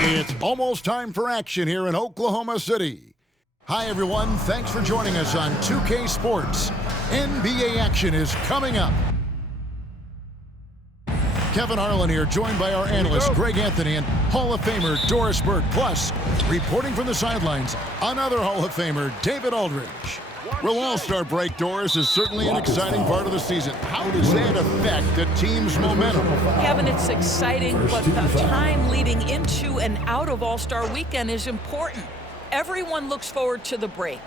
It's almost time for action here in Oklahoma City. Hi, everyone. Thanks for joining us on 2K Sports. NBA action is coming up. Kevin Harlan here, joined by our analyst, Greg Anthony, and Hall of Famer Doris Burke. Plus, reporting from the sidelines, another Hall of Famer, David Aldridge. Well, All-Star break, Doris, is certainly an exciting part of the season. How does that affect a team's momentum? Kevin, it's exciting, but the time leading into and out of All-Star weekend is important. Everyone looks forward to the break,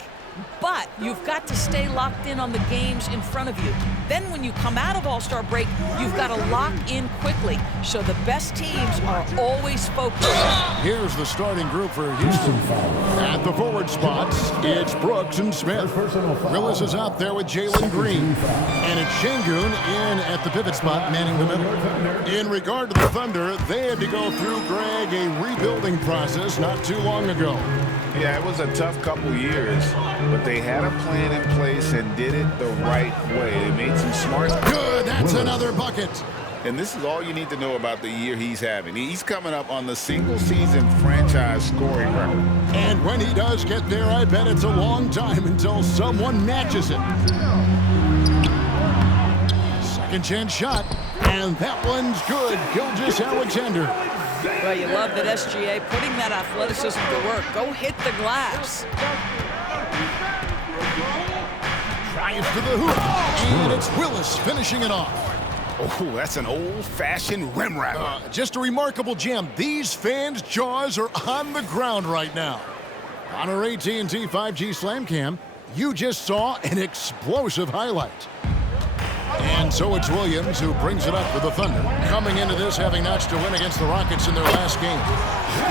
but you've got to stay locked in on the games in front of you. Then when you come out of All-Star break, you've got to lock in quickly, so the best teams are always focused. Here's the starting group for Houston. At the forward spots, it's Brooks and Smith. Willis is out there with Jalen Green. And it's Şengün in at the pivot spot, manning the middle. In regard to the Thunder, they had to go through, Greg, a rebuilding process not too long ago. Yeah, it was a tough couple years, but they had a plan in place and did it the right way. They made some smart... Good, that's another bucket. And this is all you need to know about the year he's having. He's coming up on the single-season franchise scoring record. And when he does get there, I bet it's a long time until someone matches it. Second chance shot, and that one's good. Gilgeous-Alexander. Well, you love that SGA putting that athleticism to work. Go hit the glass. Drives to the hoop, and it's Willis finishing it off. Oh, that's an old-fashioned rim wrapper. Just a remarkable jam. These fans' jaws are on the ground right now. On our AT&T 5G Slam Cam, you just saw an explosive highlight. And so it's Williams who brings it up for the Thunder, coming into this having notched a win against the Rockets in their last game.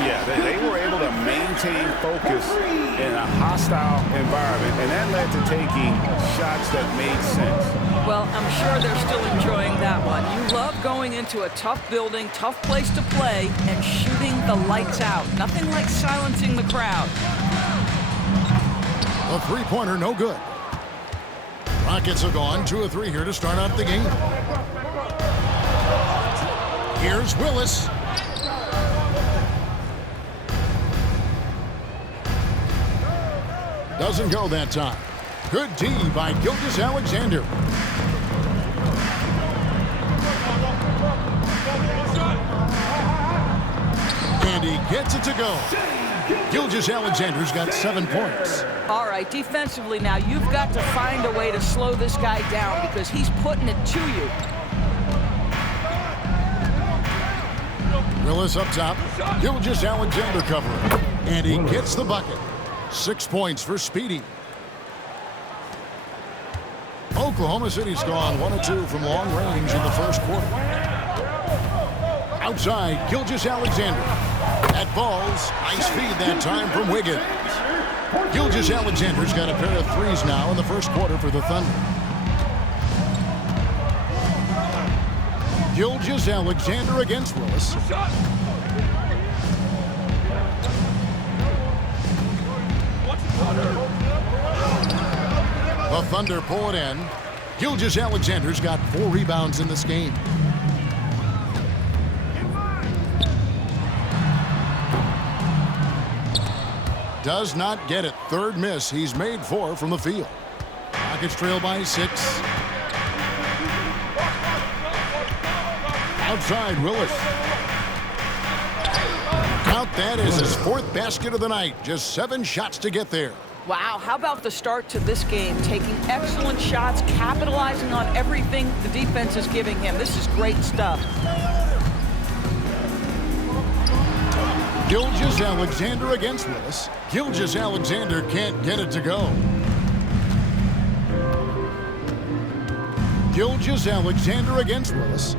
Yeah, they were able to maintain focus in a hostile environment, and that led to taking shots that made sense. Well, I'm sure they're still enjoying that one. You love going into a tough building, tough place to play, and shooting the lights out. Nothing like silencing the crowd. A three-pointer, no good. Rockets have gone 2 of 3 here to start out the game. Here's Willis. Doesn't go that time. Good D by Gilgeous-Alexander. And he gets it to go. Gilgeous-Alexander's got 7 points. All right, defensively now, you've got to find a way to slow this guy down because he's putting it to you. Willis up top. Gilgeous-Alexander covering. And he gets the bucket. 6 points for Speedy. Oklahoma City's gone 1 of 2 from long range in the first quarter. Outside, Gilgeous-Alexander. At balls, nice feed that time from Wiggins. Gilgeous-Alexander's got a pair of threes now in the first quarter for the Thunder. Gilgeous-Alexander against Willis. The Thunder pull it in. Gilgeous-Alexander's got 4 rebounds in this game. Does not get it. Third miss. He's made 4 from the field. Rockets trail by 6. Outside, Willis. Count that as his 4th basket of the night. Just 7 shots to get there. Wow, how about the start to this game? Taking excellent shots, capitalizing on everything the defense is giving him. This is great stuff. Gilgeous-Alexander against Willis. Gilgeous-Alexander can't get it to go. Gilgeous-Alexander against Willis.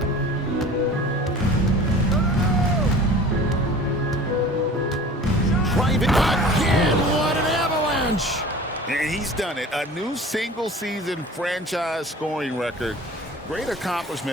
Private again. What an avalanche. And he's done it. A new single-season franchise scoring record. Great accomplishment.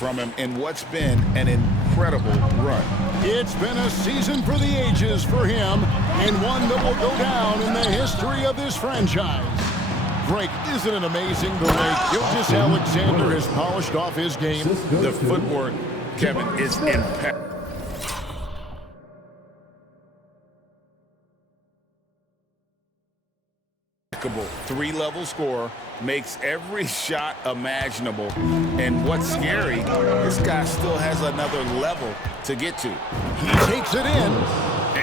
from him in what's been an incredible run. It's been a season for the ages for him, and one that will go down in the history of this franchise. Greg, isn't it amazing the way Gilgeous-Alexander has polished off his game? The footwork, Kevin, is impeccable. Three-level scorer, makes every shot imaginable. And what's scary, this guy still has another level to get to. He takes it in.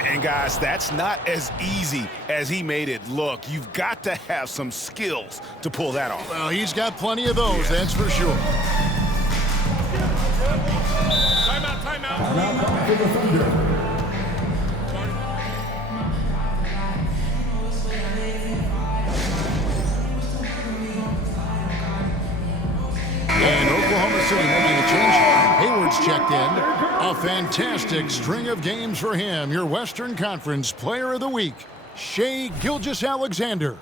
And guys, that's not as easy as he made it look. You've got to have some skills to pull that off. Well, he's got plenty of those, that's for sure. Timeout. And Oklahoma City making a change. Hayward's checked in. A fantastic string of games for him. Your Western Conference Player of the Week, Shai Gilgeous-Alexander.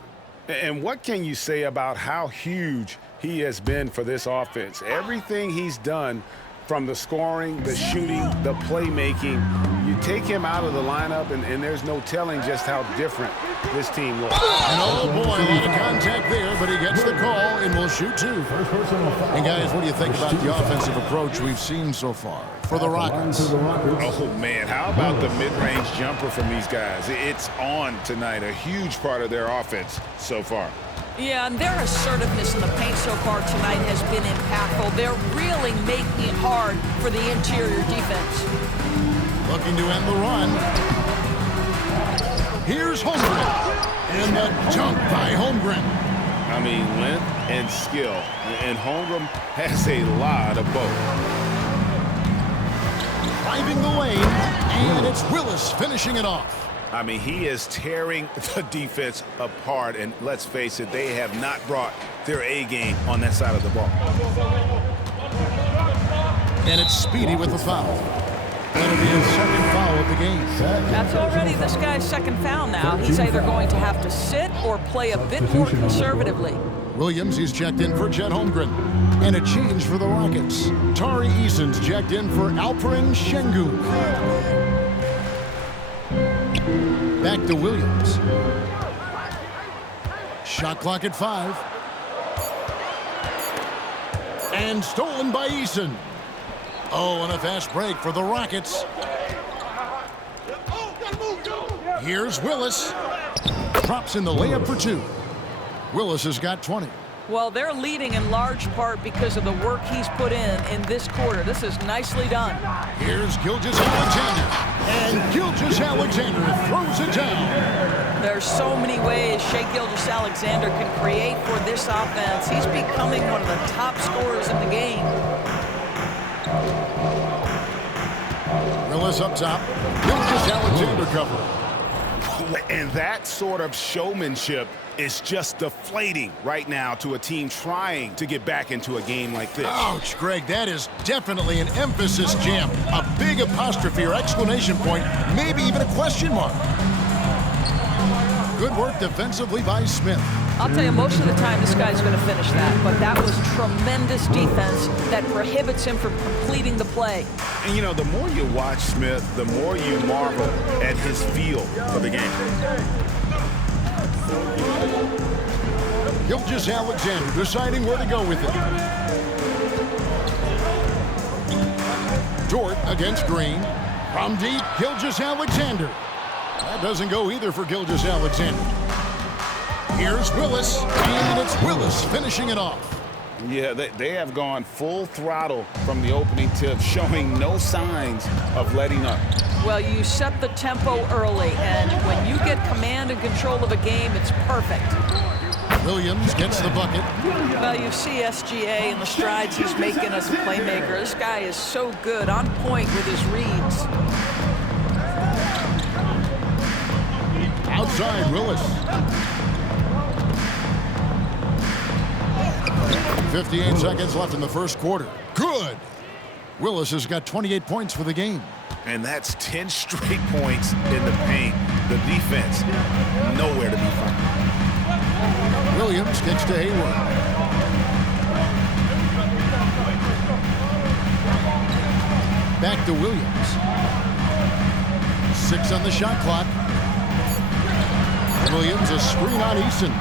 And what can you say about how huge he has been for this offense? Everything he's done, from the scoring, the shooting, the playmaking, you take him out of the lineup, and there's no telling just how different this team looks. And oh boy, a lot of contact there, but he gets the call and will shoot two. And guys, what do you think about the offensive approach we've seen so far for the Rockets? Oh man, how about the mid-range jumper from these guys? It's on tonight, a huge part of their offense so far. Yeah, and their assertiveness in the paint so far tonight has been impactful. They're really making it hard for the interior defense. Looking to end the run. Here's Holmgren. And the dunk by Holmgren. I mean, length and skill. And Holmgren has a lot of both. Driving the lane, and it's Willis finishing it off. I mean, he is tearing the defense apart, and let's face it, they have not brought their A game on that side of the ball. And it's Speedy with the foul. That'll be his second foul of the game. That's already this guy's second foul now. He's either going to have to sit or play a bit more conservatively. Williams, he's checked in for Chet Holmgren. And a change for the Rockets. Tari Eason's checked in for Alperen Sengun. Back to Williams. Shot clock at 5. And stolen by Eason. Oh, and a fast break for the Rockets. Here's Willis. Drops in the layup for 2. Willis has got 20. Well, they're leading in large part because of the work he's put in this quarter. This is nicely done. Here's Gilgeous-Alexander. And Gilgeous-Alexander throws it down. There's so many ways Shai Gilgeous-Alexander can create for this offense. He's becoming one of the top scorers in the game. Willis up top. Gilgeous-Alexander cover. And that sort of showmanship is just deflating right now to a team trying to get back into a game like this. Ouch, Greg, that is definitely an emphasis jam. A big apostrophe or exclamation point, maybe even a question mark. Good work defensively by Smith. I'll tell you, most of the time this guy's going to finish that, but that was tremendous defense that prohibits him from completing the play. And you know, the more you watch Smith, the more you marvel at his feel for the game. Gilgeous-Alexander deciding where to go with it. Dort against Green. From deep, Gilgeous-Alexander. That doesn't go either for Gilgeous-Alexander. Here's Willis, and it's Willis finishing it off. Yeah, they have gone full throttle from the opening tip, showing no signs of letting up. Well, you set the tempo early, and when you get command and control of a game, it's perfect. Williams gets the bucket. Well, you see SGA and the strides he's making as a playmaker. This guy is so good, on point with his reads. Outside, Willis. 58 seconds left in the first quarter. Good. Willis has got 28 points for the game. And that's 10 straight points in the paint. The defense, nowhere to be found. Williams kicks to Hayward. Back to Williams. 6 on the shot clock. Williams, a screen on Easton.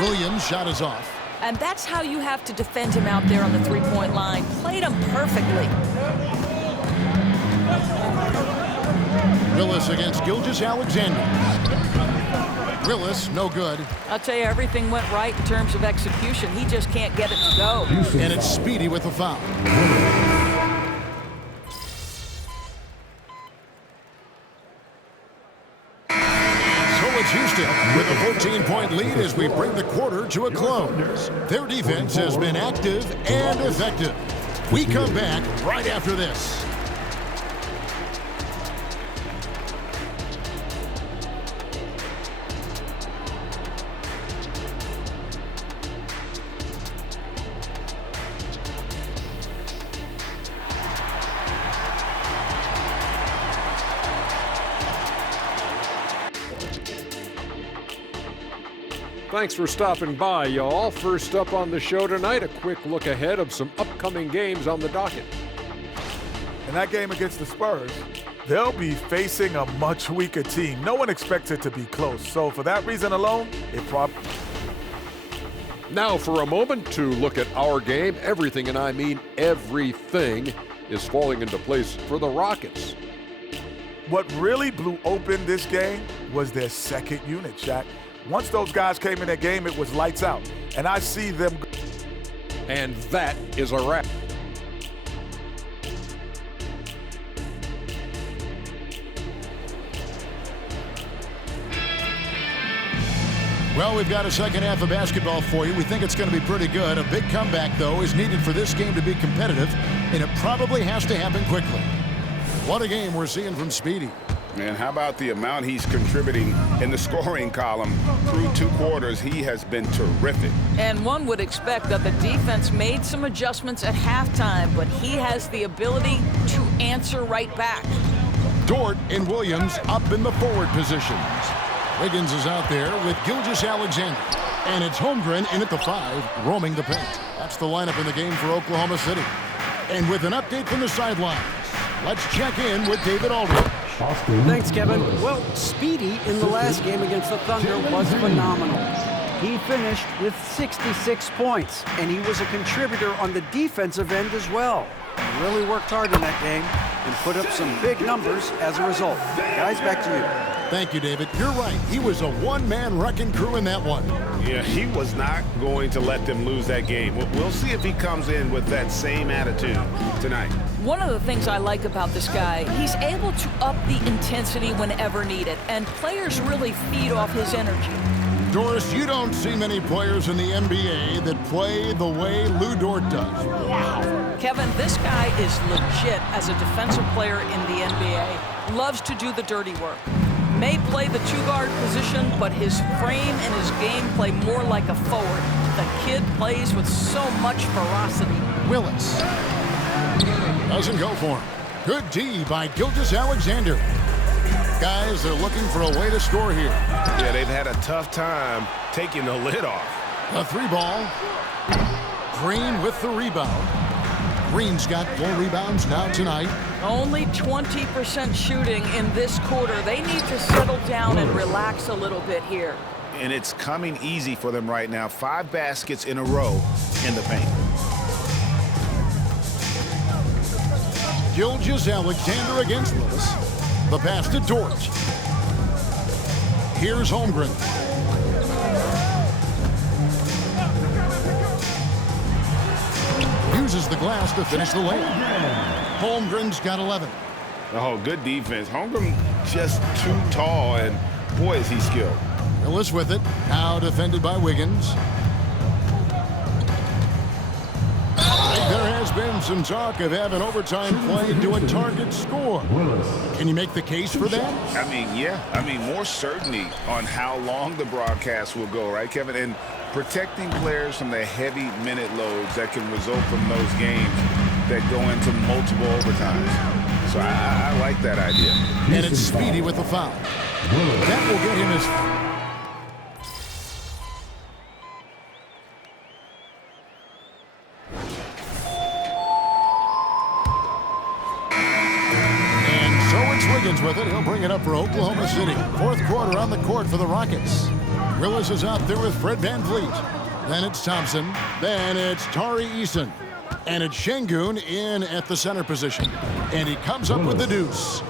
Williams' shot is off. And that's how you have to defend him out there on the three-point line. Played him perfectly. Willis against Gilgeous-Alexander. Willis, no good. I'll tell you, everything went right in terms of execution. He just can't get it to go. And it's Speedy with the foul. Houston with a 14-point lead as we bring the quarter to a close. Their defense has been active and effective. We come back right after this. Thanks for stopping by, y'all. First up on the show tonight, a quick look ahead of some upcoming games on the docket. In that game against the Spurs, they'll be facing a much weaker team. No one expects it to be close. So for that reason alone, it probably... Now for a moment to look at our game. Everything, and I mean everything, is falling into place for the Rockets. What really blew open this game was their second unit, Shaq. Once those guys came in that game, it was lights out. And I see them. And that is a wrap. Well, we've got a second half of basketball for you. We think it's going to be pretty good. A big comeback, though, is needed for this game to be competitive, and it probably has to happen quickly. What a game we're seeing from Speedy. Man, how about the amount he's contributing in the scoring column through 2 quarters? He has been terrific. And one would expect that the defense made some adjustments at halftime, but he has the ability to answer right back. Dort and Williams up in the forward positions. Wiggins is out there with Gilgeous-Alexander. And it's Holmgren in at the 5, roaming the paint. That's the lineup in the game for Oklahoma City. And with an update from the sidelines, let's check in with David Aldridge. Thanks, Kevin. Well, Speedy in the last game against the Thunder was phenomenal. He finished with 66 points, and he was a contributor on the defensive end as well. He really worked hard in that game and put up some big numbers as a result. Guys, back to you. Thank you, David. You're right. He was a one-man wrecking crew in that one. Yeah, he was not going to let them lose that game. We'll see if he comes in with that same attitude tonight. One of the things I like about this guy, he's able to up the intensity whenever needed, and players really feed off his energy. Doris, you don't see many players in the NBA that play the way Lou Dort does. Wow. Kevin, this guy is legit as a defensive player in the NBA. Loves to do the dirty work. May play the 2-guard position, but his frame and his game play more like a forward. The kid plays with so much ferocity. Willis doesn't go for him. Good D by Gilgeous-Alexander. Guys, they're looking for a way to score here. Yeah, they've had a tough time taking the lid off. A 3-ball. Green with the rebound. Green's got 4 rebounds now tonight. Only 20% shooting in this quarter. They need to settle down and relax a little bit here. And it's coming easy for them right now. 5 baskets in a row in the paint. Gilgeous-Alexander against Willis. The pass to Dort. Here's Holmgren. Uses the glass to finish the layup. Holmgren's got 11. Oh, good defense. Holmgren just too tall, and boy, is he skilled. Willis with it. Now defended by Wiggins. There has been some talk of having overtime play to a target score. Can you make the case for that? I mean, yeah. I mean, more certainty on how long the broadcast will go, right, Kevin? And protecting players from the heavy minute loads that can result from those games that go into multiple overtimes. So I like that idea. And it's Speedy with the foul. That will get him his... Wiggins with it. He'll bring it up for Oklahoma City. Fourth quarter on the court for the Rockets. Willis is out there with Fred VanVleet. Then it's Thompson. Then it's Tari Eason. And it's Şengün in at the center position. And he comes up with the deuce.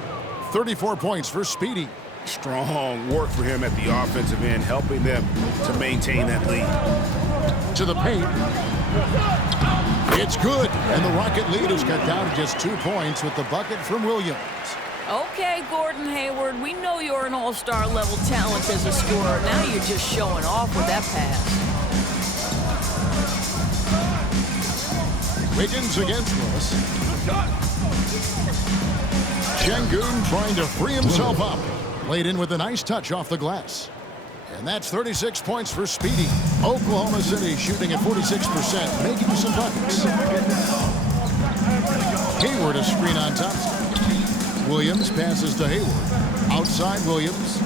34 points for Speedy. Strong work for him at the offensive end, helping them to maintain that lead. To the paint. It's good. And the Rocket lead is cut down to just 2 points with the bucket from Williams. Okay, Gordon Hayward, we know you're an all-star level talent as a scorer. Now you're just showing off with that pass. Wiggins against Willis. Şengün trying to free himself up. Laid in with a nice touch off the glass. And that's 36 points for Speedy. Oklahoma City shooting at 46%, making some buckets. Hayward a screen on Thompson. Williams passes to Hayward. Outside Williams.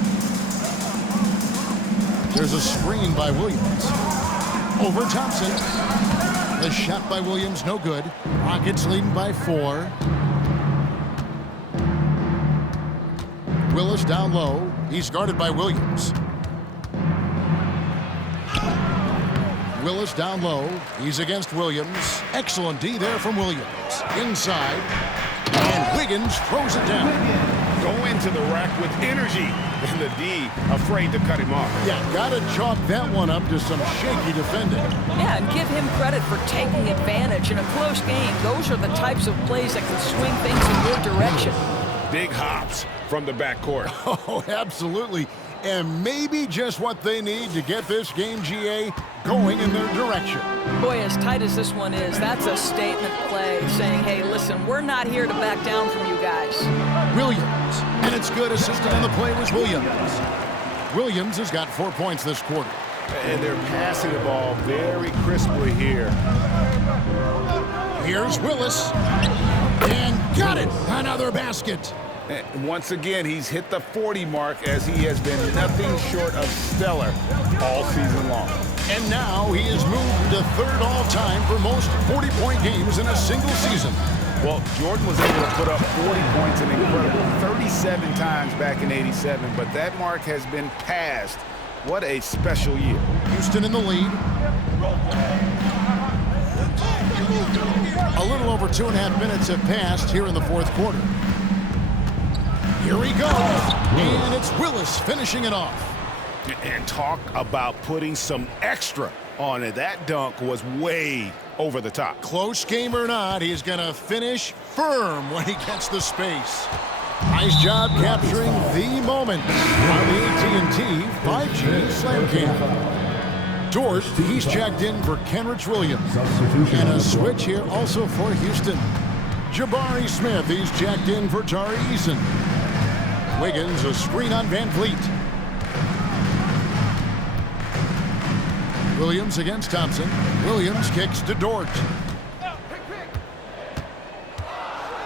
There's a screen by Williams. Over Thompson. The shot by Williams, no good. Rockets leading by 4. Willis down low. He's guarded by Williams. Willis down low. He's against Williams. Excellent D there from Williams. Inside. And Wiggins throws it down. Go into the rack with energy. And the D afraid to cut him off. Yeah, gotta chalk that one up to some shaky defending. Yeah, and give him credit for taking advantage in a close game. Those are the types of plays that can swing things in your direction. Big hops from the backcourt. Oh, absolutely. And maybe just what they need to get this game, GA, going in their direction. Boy, as tight as this one is, that's a statement play saying, hey, listen, we're not here to back down from you guys. Williams. And it's good. Assistant on the play was Williams. Williams has got 4 points this quarter. And they're passing the ball very crisply here. Here's Willis. And got it. Another basket. And once again, he's hit the 40 mark as he has been nothing short of stellar all season long. And now he has moved to third all-time for most 40-point games in a single season. Well, Jordan was able to put up 40 points an incredible 37 times back in '87, but that mark has been passed. What a special year. Houston in the lead. A little over 2.5 minutes have passed here in the fourth quarter. Here he goes, and it's Willis finishing it off. And talk about putting some extra on it. That dunk was way over the top. Close game or not, he's going to finish firm when he gets the space. Nice job capturing the moment on the AT&T 5G Slam Cam. Dort, he's checked in for Kenrich Williams. And a switch here also for Houston. Jabari Smith, he's checked in for Tari Eason. Wiggins, a screen on VanVleet. Williams against Thompson. Williams kicks to Dort.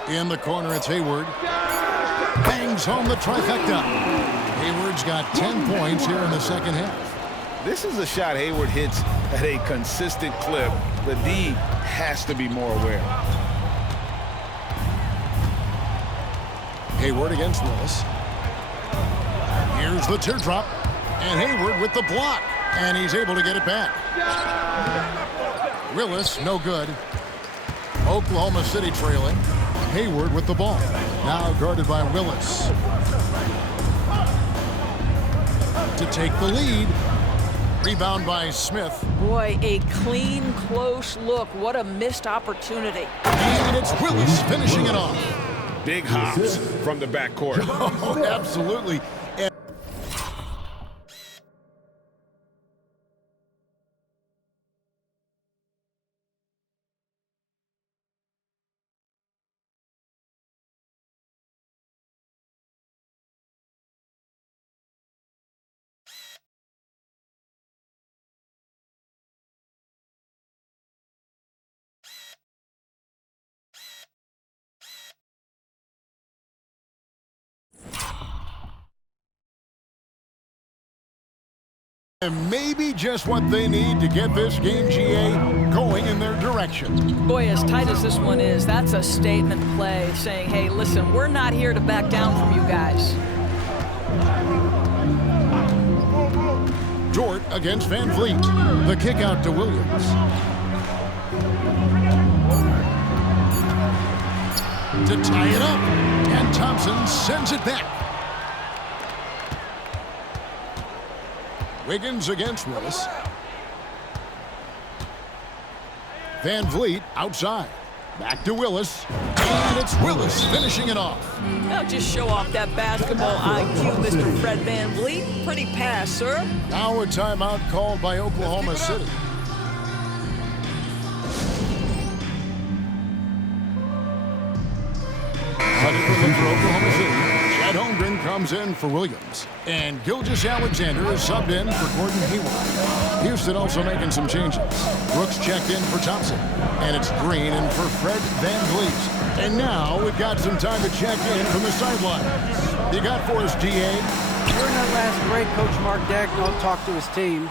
In the corner, it's Hayward. Bangs home the trifecta. Hayward's got 10 points here in the second half. This is a shot Hayward hits at a consistent clip. The D has to be more aware. Hayward against Willis. Here's the teardrop. And Hayward with the block. And he's able to get it back. Willis, no good. Oklahoma City trailing. Hayward with the ball. Now guarded by Willis. To take the lead. Rebound by Smith. Boy, a clean, close look. What a missed opportunity. And it's Willis finishing it off. Big hops from the backcourt. Oh, absolutely. And maybe just what they need to get this game, GA, going in their direction. Boy, as tight as this one is, that's a statement play saying, hey, listen, we're not here to back down from you guys. Dort against Van Vliet. The kick out to Williams. To tie it up. And Thompson sends it back. Wiggins against Willis. Van Vliet outside. Back to Willis. And it's Willis finishing it off. Now just show off that basketball IQ, Mr. Fred Van Vliet. Pretty pass, sir. Now a timeout called by Oklahoma City. For Oklahoma City. Chad Holmgren comes in for Williams. And Gilgeous-Alexander is subbed in for Gordon Hayward. Houston also making some changes. Brooks checked in for Thompson. And it's Green in for Fred Van Vliet. And now we've got some time to check in from the sideline. You got for us, GA? During that last break, Coach Mark Daigneault talked to his team.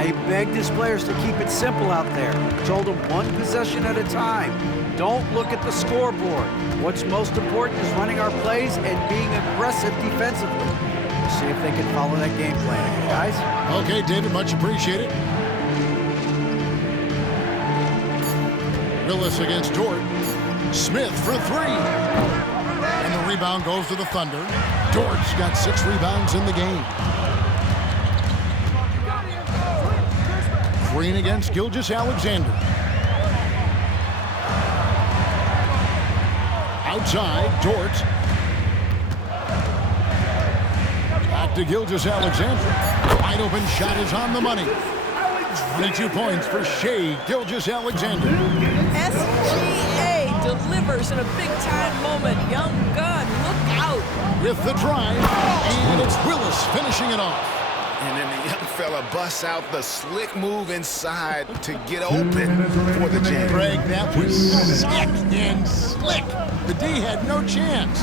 He begged his players to keep it simple out there. Told them one possession at a time. Don't look at the scoreboard. What's most important is running our plays and being aggressive defensively. See if they can follow that game plan, guys. Okay, David, much appreciated. Willis against Dort. Smith for three. And the rebound goes to the Thunder. Dort's got 6 rebounds in the game. Green against Gilgeous-Alexander. Outside, Dort. Back to Gilgeous-Alexander. Wide open shot is on the money. 22 points for Shai Gilgeous-Alexander. SGA delivers in a big-time moment. Young gun, look out. With the drive, and it's Willis finishing it off. And then the young fella busts out the slick move inside to get open for the jam. Greg, that was slick and slick. The D had no chance.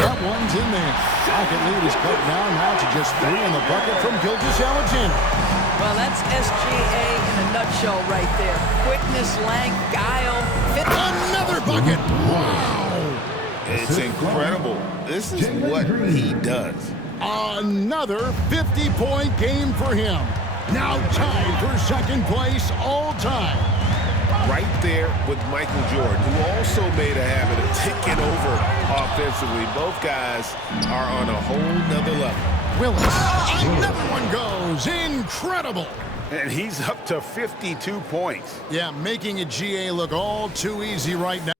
That one's in there. Second lead is cut down now to just 3 in the bucket from Gilgeous-Alexander. Well, that's SGA in a nutshell right there. Quickness, length, guile. Another bucket. Wow. It's incredible. This is what he does. Another 50-point game for him. Now tied for second place all time. Right there with Michael Jordan, who also made a habit of taking over offensively. Both guys are on a whole nother level. Willis, another one goes. Incredible. And he's up to 52 points. Yeah, making a GA look all too easy right now.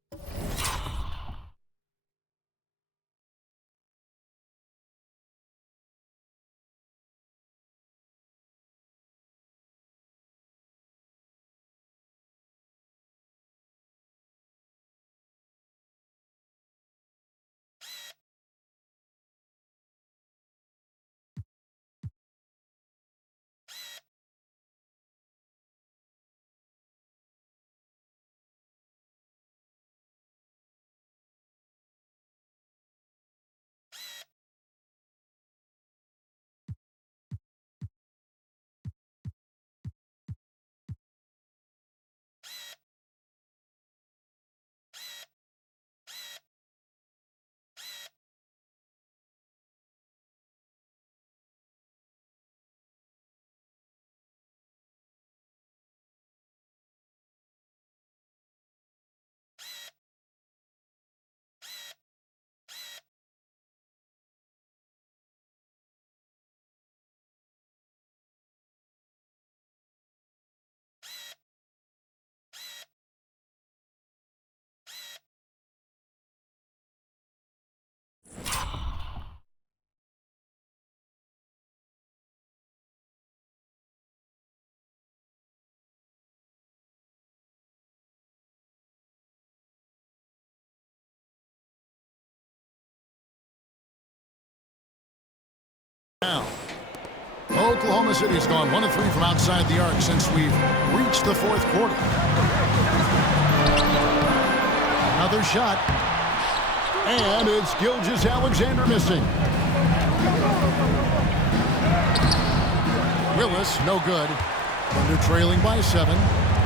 Now, Oklahoma City's gone 1 of 3 from outside the arc since we've reached the fourth quarter. Another shot. And it's Gilgeous-Alexander missing. Willis, no good. Thunder trailing by 7.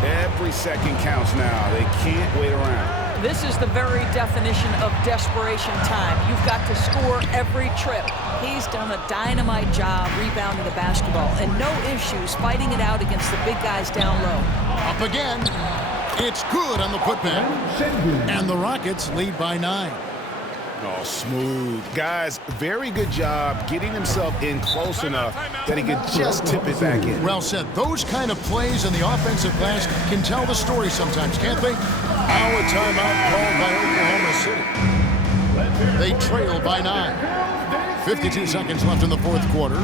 Every second counts now. They can't wait around. This is the very definition of desperation time. You've got to score every trip. He's done a dynamite job rebounding the basketball and no issues fighting it out against the big guys down low. Up again. It's good on the putback. And the Rockets lead by 9. Oh, smooth. Guys, very good job getting himself in close enough that he could just tip it back in. Well said. Those kind of plays in the offensive glass can tell the story sometimes, can't they? Now a timeout called by Oklahoma City. They trail by 9. 52 seconds left in the fourth quarter.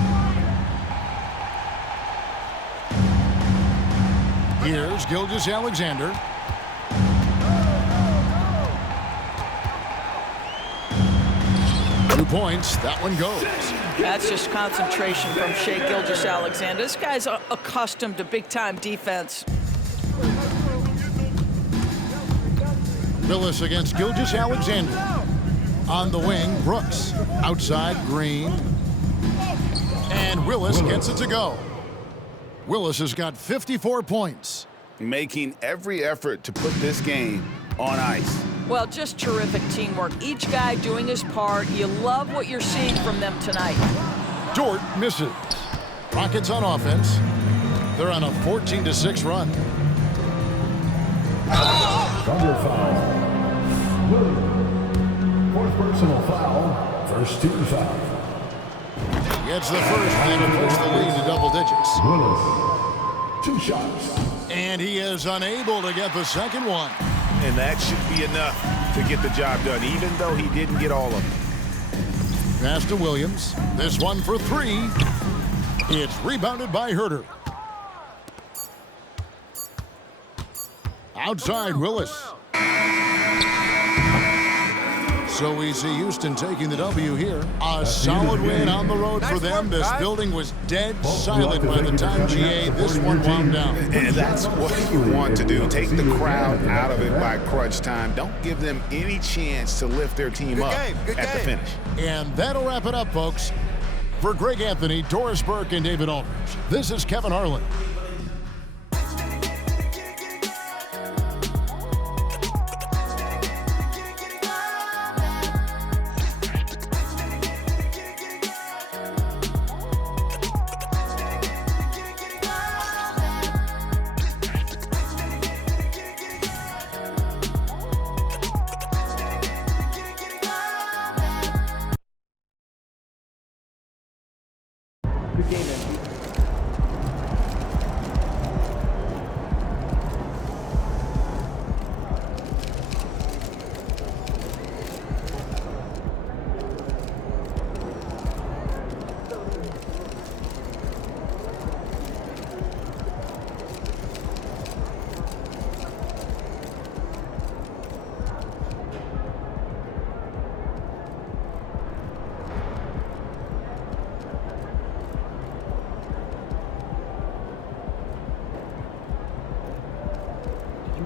Here's Gilgeous-Alexander. Points. That one goes. That's just concentration from Shai Gilgeous-Alexander. This guy's accustomed to big-time defense. Willis against Gilgeous-Alexander. On the wing, Brooks. Outside, Green. And Willis gets it to go. Willis has got 54 points. Making every effort to put this game on ice. Well, just terrific teamwork. Each guy doing his part. You love what you're seeing from them tonight. Dort misses. Rockets on offense. They're on a 14-6 run. Double foul. Williams. Fourth personal foul. First team foul. Gets the first and to push the lead to double digits. Willis. 2 shots. And he is unable to get the second one. And that should be enough to get the job done, even though he didn't get all of it. Pass to Williams. This one for 3. It's rebounded by Herter. Outside, Willis. So we see Houston taking the W here. A solid win on the road for them. This building was dead silent by the time GA this one wound down. And that's what you want to do. Take the crowd out of it by crunch time. Don't give them any chance to lift their team up at the finish. And that'll wrap it up, folks. For Greg Anthony, Doris Burke, and David Aldridge, this is Kevin Harlan.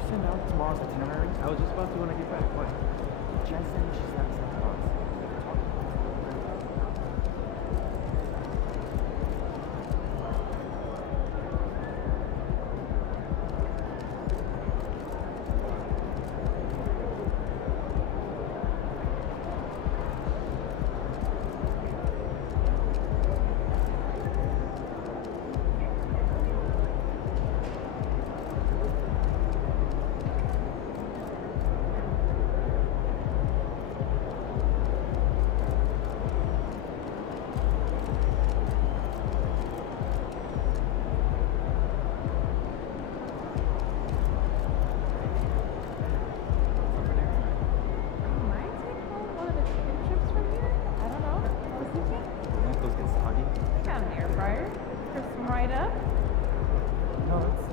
Send out tomorrow's itinerary? I was just about to when I get back. What? Jen said she's not sent to us.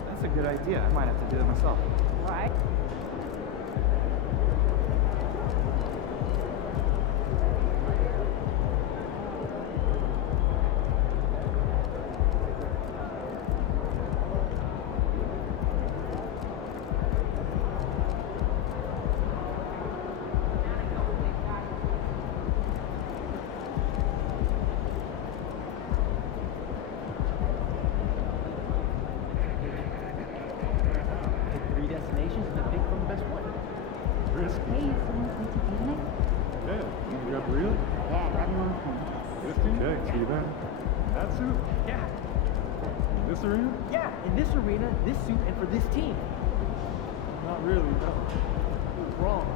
That's a good idea. I might have to do it myself. Right. Really? Yeah, right along the corner. This team? Okay, see that? That suit? Yeah. In this arena? Yeah, in this arena, this suit, and for this team. Not really, no. It was wrong.